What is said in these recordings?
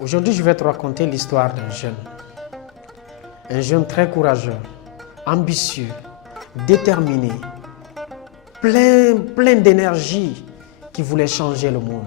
Aujourd'hui, je vais te raconter l'histoire d'un jeune. Un jeune très courageux, ambitieux, déterminé, plein d'énergie qui voulait changer le monde.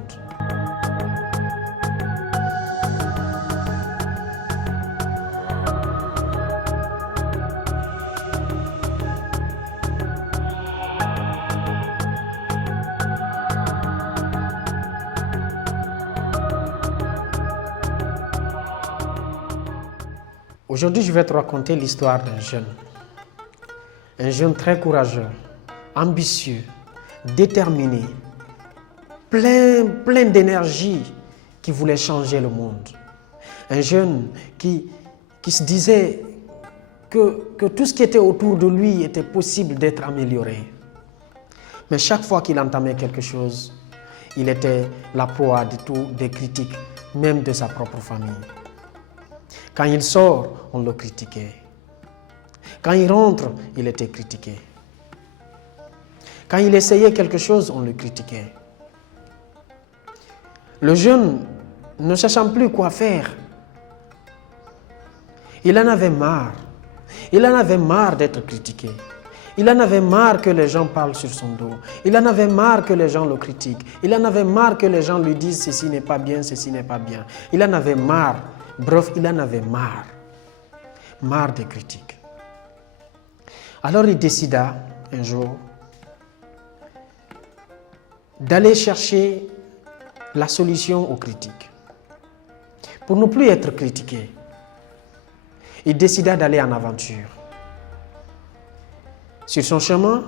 Aujourd'hui, je vais te raconter l'histoire d'un jeune. Un jeune très courageux, ambitieux, déterminé, plein d'énergie qui voulait changer le monde. Un jeune qui se disait que tout ce qui était autour de lui était possible d'être amélioré. Mais chaque fois qu'il entamait quelque chose, il était la proie des critiques, même de sa propre famille. Quand il sort, on le critiquait. Quand il rentre, il était critiqué. Quand il essayait quelque chose, on le critiquait. Le jeune, ne sachant plus quoi faire, il en avait marre. Il en avait marre d'être critiqué. Il en avait marre que les gens parlent sur son dos. Il en avait marre que les gens le critiquent. Il en avait marre que les gens lui disent ceci n'est pas bien, ceci n'est pas bien. Il en avait marre. Bref, il en avait marre. Marre des critiques. Alors il décida un jour d'aller chercher la solution aux critiques. Pour ne plus être critiqué, il décida d'aller en aventure. Sur son chemin,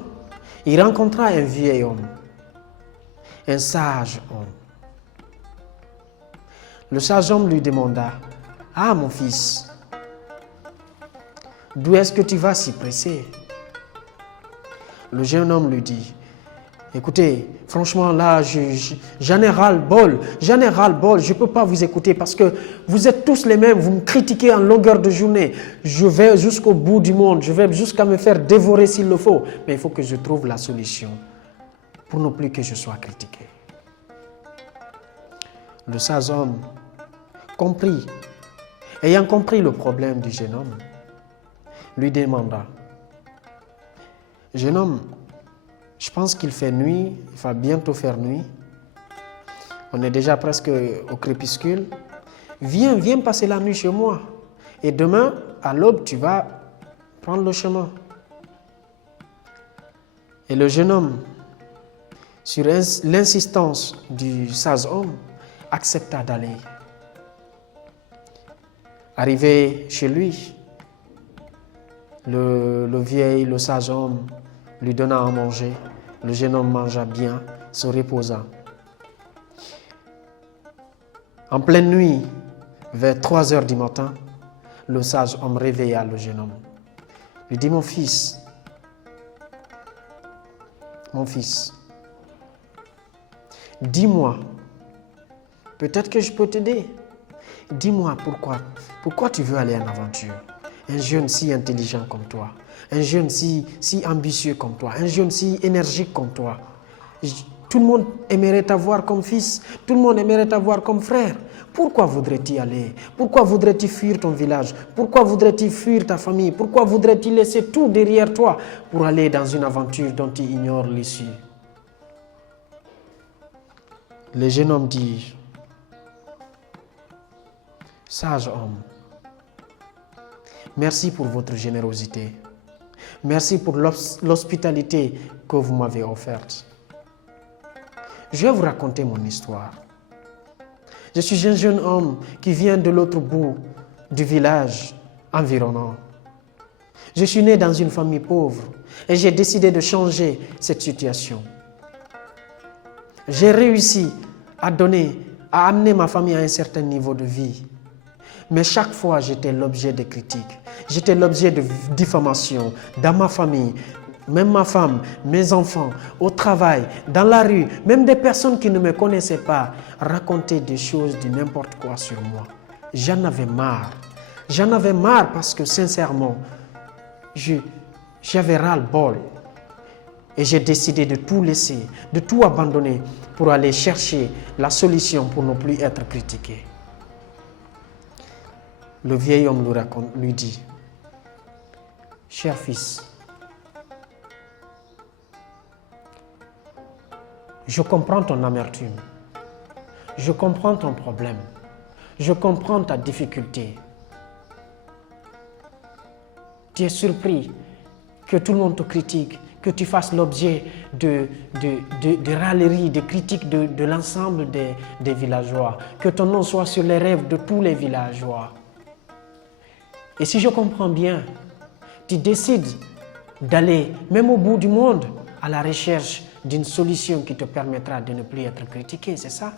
il rencontra un vieil homme, un sage homme. Le sage homme lui demanda: « Ah, mon fils, d'où est-ce que tu vas si pressé ?» Le jeune homme lui dit: « Écoutez, franchement là, j'en ai ras-le-bol, je ne peux pas vous écouter parce que vous êtes tous les mêmes, vous me critiquez en longueur de journée. Je vais jusqu'au bout du monde, je vais jusqu'à me faire dévorer s'il le faut, mais il faut que je trouve la solution pour ne plus que je sois critiqué. » Le sage homme comprit. Ayant compris le problème du jeune homme, lui demanda: « Jeune homme, je pense qu'il fait nuit, il va bientôt faire nuit. On est déjà presque au crépuscule. Viens passer la nuit chez moi. Et demain, à l'aube, tu vas prendre le chemin. » Et le jeune homme, sur l'insistance du sage homme, accepta d'aller. Arrivé chez lui, le sage homme lui donna à manger. Le jeune homme mangea bien, se reposa. En pleine nuit, vers 3 heures du matin, le sage homme réveilla le jeune homme. Il dit: « mon fils, dis-moi, peut-être que je peux t'aider. Dis-moi pourquoi tu veux aller en aventure? Un jeune si intelligent comme toi, un jeune si ambitieux comme toi, un jeune si énergique comme toi. Tout le monde aimerait t'avoir comme fils, tout le monde aimerait t'avoir comme frère. Pourquoi voudrais-tu aller? Pourquoi voudrais-tu fuir ton village? Pourquoi voudrais-tu fuir ta famille? Pourquoi voudrais-tu laisser tout derrière toi pour aller dans une aventure dont tu ignores l'issue? » Le jeune homme dit: « Sage homme, merci pour votre générosité. Merci pour l'hospitalité que vous m'avez offerte. Je vais vous raconter mon histoire. Je suis un jeune homme qui vient de l'autre bout du village environnant. Je suis né dans une famille pauvre et j'ai décidé de changer cette situation. J'ai réussi à amener ma famille à un certain niveau de vie. Mais chaque fois, j'étais l'objet de critiques. J'étais l'objet de diffamation dans ma famille, même ma femme, mes enfants, au travail, dans la rue, même des personnes qui ne me connaissaient pas racontaient des choses de n'importe quoi sur moi. J'en avais marre. J'en avais marre parce que sincèrement, j'avais ras-le-bol. Et j'ai décidé de tout laisser, de tout abandonner pour aller chercher la solution pour ne plus être critiqué. Le vieil homme lui dit, « Cher fils, je comprends ton amertume, je comprends ton problème, je comprends ta difficulté. Tu es surpris que tout le monde te critique, que tu fasses l'objet de railleries, de critiques de l'ensemble des villageois, que ton nom soit sur les rêves de tous les villageois. Et si je comprends bien, tu décides d'aller même au bout du monde à la recherche d'une solution qui te permettra de ne plus être critiqué, c'est ça?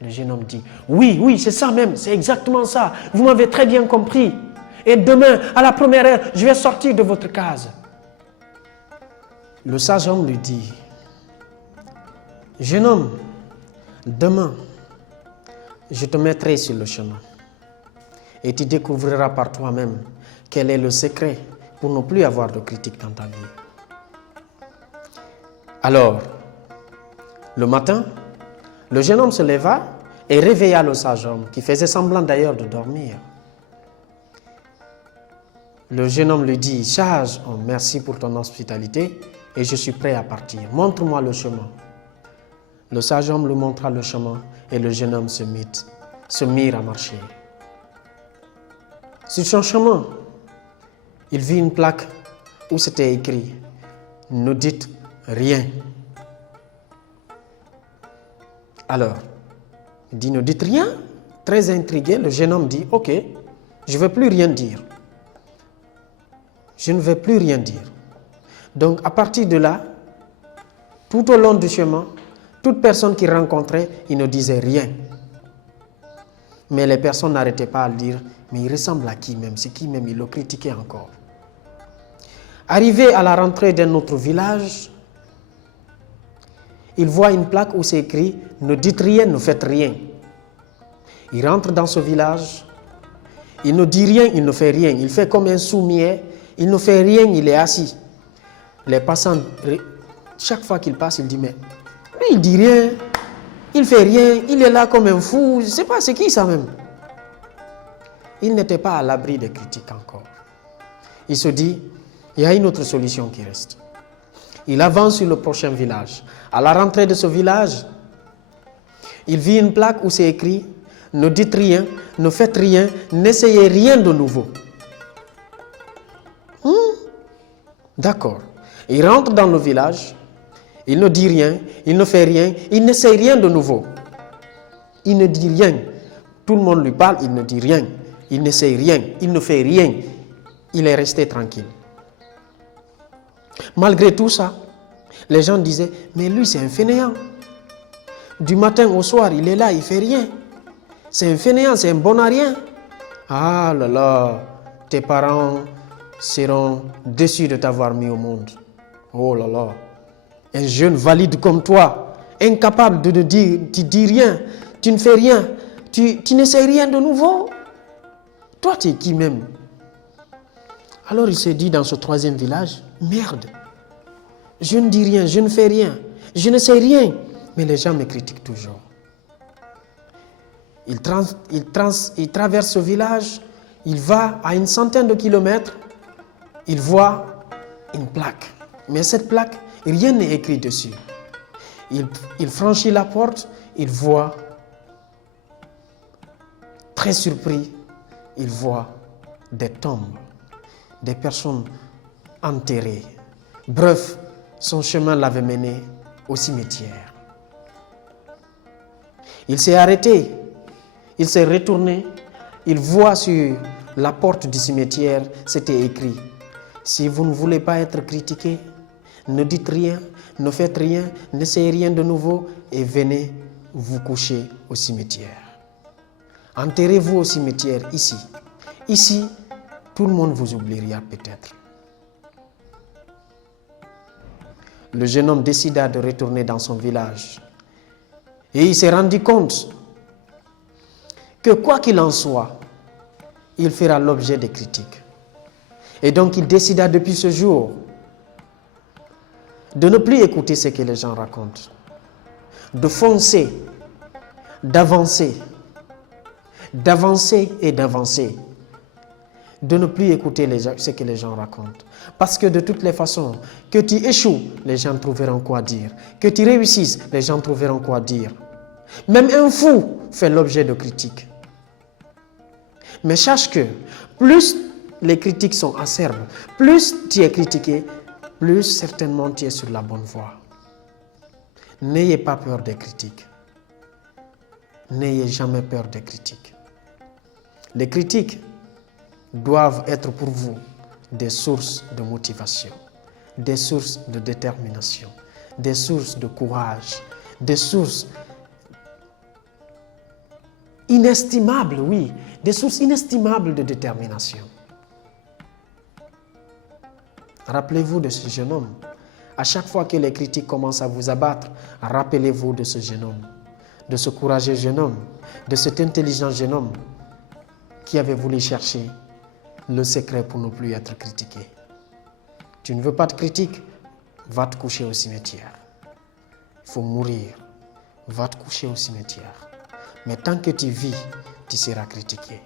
Le jeune homme dit, oui, c'est ça même, c'est exactement ça. Vous m'avez très bien compris. Et demain, à la première heure, je vais sortir de votre case. Le sage homme lui dit, jeune homme, demain, je te mettrai sur le chemin et tu découvriras par toi-même quel est le secret pour ne plus avoir de critiques dans ta vie. Alors, le matin, le jeune homme se leva et réveilla le sage homme, qui faisait semblant d'ailleurs de dormir. Le jeune homme lui dit, « Sage homme, merci pour ton hospitalité et je suis prêt à partir. Montre-moi le chemin. » Le sage homme lui montra le chemin et le jeune homme se mit à marcher. Sur son chemin, il vit une plaque où c'était écrit « Ne dites rien ». Alors, il dit « Ne dites rien ». Très intrigué, le jeune homme dit « Ok, je ne vais plus rien dire. Je ne vais plus rien dire. » Donc, à partir de là, tout au long du chemin, toute personne qu'il rencontrait, il ne disait rien. Mais les personnes n'arrêtaient pas à le dire, mais il ressemble à qui même? C'est qui même? Il le critiquait encore. Arrivé à la rentrée d'un autre village, il voit une plaque où c'est écrit « Ne dites rien, ne faites rien ». Il rentre dans ce village, il ne dit rien, il ne fait rien. Il fait comme un sourd-muet, il ne fait rien, il est assis. Les passants, chaque fois qu'il passe, il dit « Mais lui, il dit rien, il fait rien, il est là comme un fou, je ne sais pas, c'est qui ça même ?» Il n'était pas à l'abri des critiques encore. Il se dit, il y a une autre solution qui reste. Il avance sur le prochain village. À la rentrée de ce village, il vit une plaque où c'est écrit « Ne dites rien, ne faites rien, n'essayez rien de nouveau. » D'accord. Il rentre dans le village, il ne dit rien, il ne fait rien, il n'essaye rien de nouveau. Il ne dit rien. Tout le monde lui parle, il ne dit rien. Il n'essaye rien, il ne fait rien. Il est resté tranquille. Malgré tout ça, les gens disaient, mais lui c'est un fainéant. Du matin au soir, il est là, il ne fait rien. C'est un fainéant, c'est un bon à rien. Ah là là, tes parents seront déçus de t'avoir mis au monde. Oh là là, un jeune valide comme toi, incapable de dire, tu dis rien, tu ne fais rien, tu n'essayes rien de nouveau. Toi, tu es qui même? Alors il s'est dit dans ce troisième village, merde, je ne dis rien, je ne fais rien, je ne sais rien, mais les gens me critiquent toujours. Il traverse ce village, il va à une centaine de kilomètres, il voit une plaque. Mais cette plaque, rien n'est écrit dessus. Il franchit la porte, il voit, très surpris, il voit des tombes, des personnes enterrées. Bref, son chemin l'avait mené au cimetière. Il s'est arrêté, il s'est retourné, il voit sur la porte du cimetière, c'était écrit « Si vous ne voulez pas être critiqué, ne dites rien, ne faites rien, n'essayez rien de nouveau et venez vous coucher au cimetière. Enterrez-vous au cimetière ici. Ici, tout le monde vous oubliera peut-être. » Le jeune homme décida de retourner dans son village. Et il s'est rendu compte que quoi qu'il en soit, il fera l'objet des critiques. Et donc il décida depuis ce jour de ne plus écouter ce que les gens racontent, de foncer, d'avancer, d'avancer et d'avancer. De ne plus écouter ce que les gens racontent. Parce que de toutes les façons, que tu échoues, les gens trouveront quoi dire. Que tu réussisses, les gens trouveront quoi dire. Même un fou fait l'objet de critiques. Mais sache que plus les critiques sont acerbes, plus tu es critiqué, plus certainement tu es sur la bonne voie. N'ayez pas peur des critiques. N'ayez jamais peur des critiques. Les critiques doivent être pour vous des sources de motivation, des sources de détermination, des sources de courage, des sources inestimables, oui, des sources inestimables de détermination. Rappelez-vous de ce jeune homme. À chaque fois que les critiques commencent à vous abattre, rappelez-vous de ce jeune homme, de ce courageux jeune homme, de cet intelligent jeune homme qui avait voulu chercher le secret pour ne plus être critiqué. Tu ne veux pas de critique? Va te coucher au cimetière. Il faut mourir. Va te coucher au cimetière. Mais tant que tu vis, tu seras critiqué.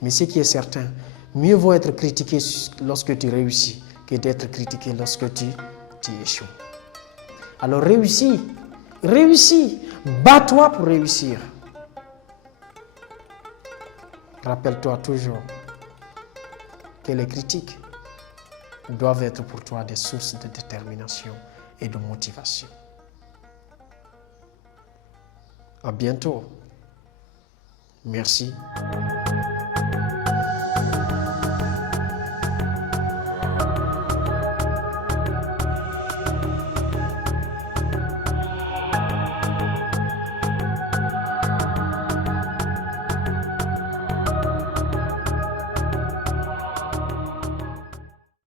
Mais ce qui est certain, mieux vaut être critiqué lorsque tu réussis que d'être critiqué lorsque tu échoues. Alors réussis, bats-toi pour réussir. Rappelle-toi toujours que les critiques doivent être pour toi des sources de détermination et de motivation. À bientôt. Merci.